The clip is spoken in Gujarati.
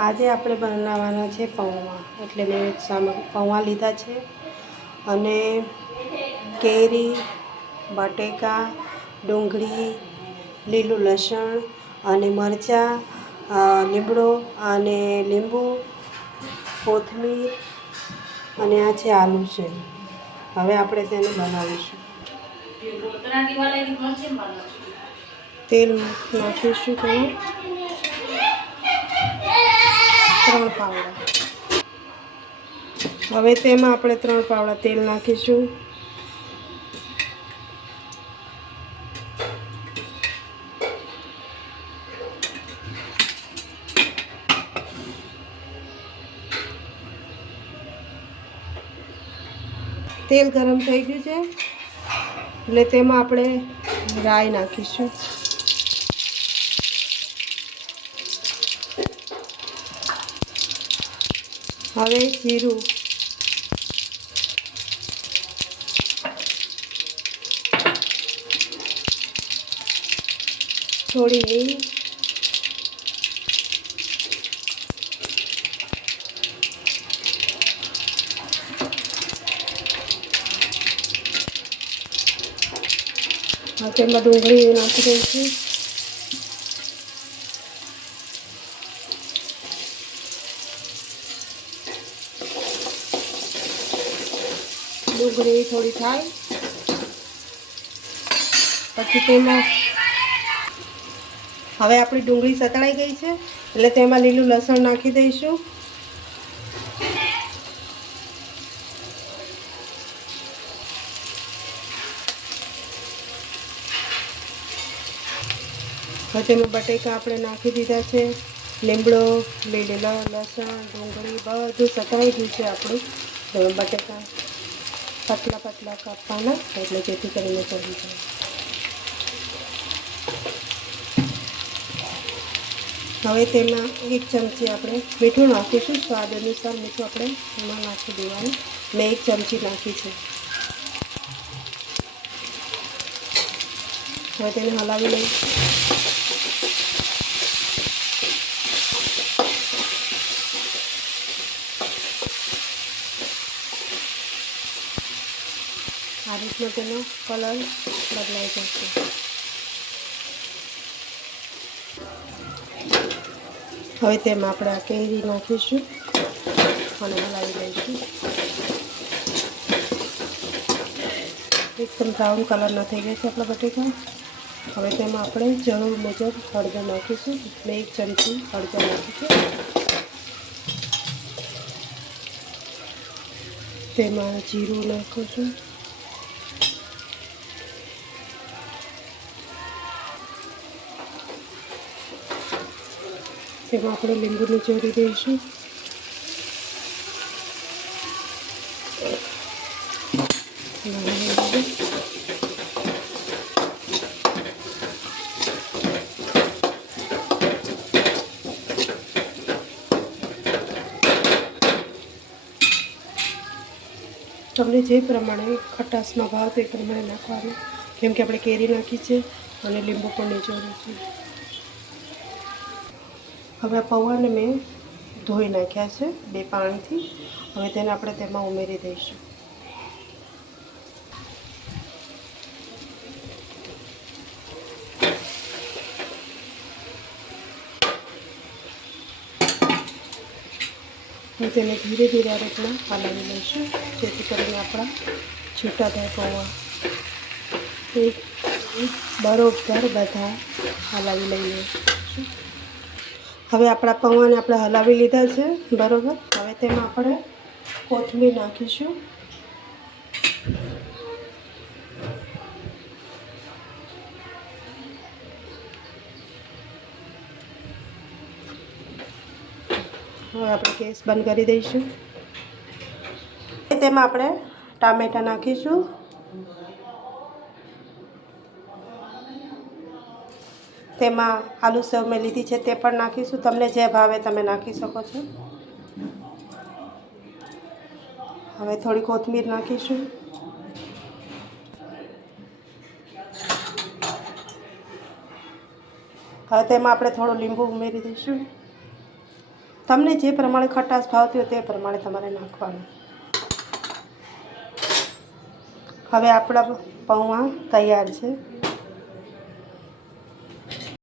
આજે આપણે બનાવવાના છે પૌવા, એટલે મેં પૌવા લીધા છે અને કેરી, બટેકા, ડુંગળી, લીલું લસણ અને મરચાં, લીમડો અને લીંબુ, કોથમીર અને આ છે આલુ છે. હવે આપણે તેને બનાવીશું. તેલ નાખીશું તેમાં 3 પાવડા. હવે તેમાં આપણે 3 પાવડા તેલ નાખીશું. તેલ ગરમ થઈ ગયું છે એટલે તેમાં આપણે રાઈ નાખીશું. હવે જીરું, થોડી હિંગ, તેમાં ડુંગળી નાખી દઈશું. ડુંગળી થોડી થાય પછી તેમાં હવે આપણી ડુંગળી સતળાઈ ગઈ છે એટલે તેમાં લીલું લસણ નાખી દઈશું. હવે તેમાં બટેકા આપણે નાખી દીધા છે. લીમડો, લીલા લસણ, ડુંગળી બધું સતળાઈ ગયું છે આપણું. હવે બટેકા પતલા પતલા કાપવાના એટલે જેથી કરીને ચડી જાય. હવે તેમાં 1 ચમચી આપણે મીઠું નાખીશું. સ્વાદ અનુસાર મીઠું આપણે એમાં નાખી દેવાનું. મેં 1 ચમચી નાખી છે. હવે તેને હલાવી લઈશું. આ રીતનો તેનો કલર બદલાઈ જશે. હવે તેમાં આપણે આ કેરી નાખીશું અને હલાવી લઈશું. એકદમ બ્રાઉન કલરના થઈ ગયા છે આપણા બટેકા. હવે તેમાં આપણે જરૂર મુજબ હળદર નાખીશું. મેં 1 ચમચી હળદર નાખીશું. તેમાં જીરું નાખીશું. તેમાં આપણે લીંબુ નીચોવી દઈશું. તમને જે પ્રમાણે ખટાશમાં ભાવ તે પ્રમાણે નાખવાનું, કેમ કે આપણે કેરી નાખી છે અને લીંબુ પણ નીચોવ્યું છે. હવે આ પૌવાને મેં ધોઈ નાખ્યા છે 2 પાણીથી. હવે તેને આપણે તેમાં ઉમેરી દઈશું. હું તેને ધીરે ધીરે આ રીતના હલાવી લઈશું જેથી કરીને આપણા છૂટા થાય પૌવા. બરોબર બધા હલાવી લઈએ. હવે આપણા પૌવાને આપણે હલાવી લીધા છે બરોબર. હવે તેમાં આપણે કોથમીર નાખીશું. હવે આપણે ગેસ બંધ કરી દઈશું. તેમાં આપણે ટામેટાં નાખીશું. તેમાં આલુ સેવ મેં લીધી છે તે પણ નાખીશું. તમને જે ભાવે તમે નાખી શકો છો. હવે થોડી કોથમીર નાખીશું. હવે તેમાં આપણે થોડું લીંબુ ઉમેરી દઈશું. તમને જે પ્રમાણે ખટાશ ભાવતી હોય તે પ્રમાણે તમારે નાખવાનું. હવે આપણા પૌવા તૈયાર છે.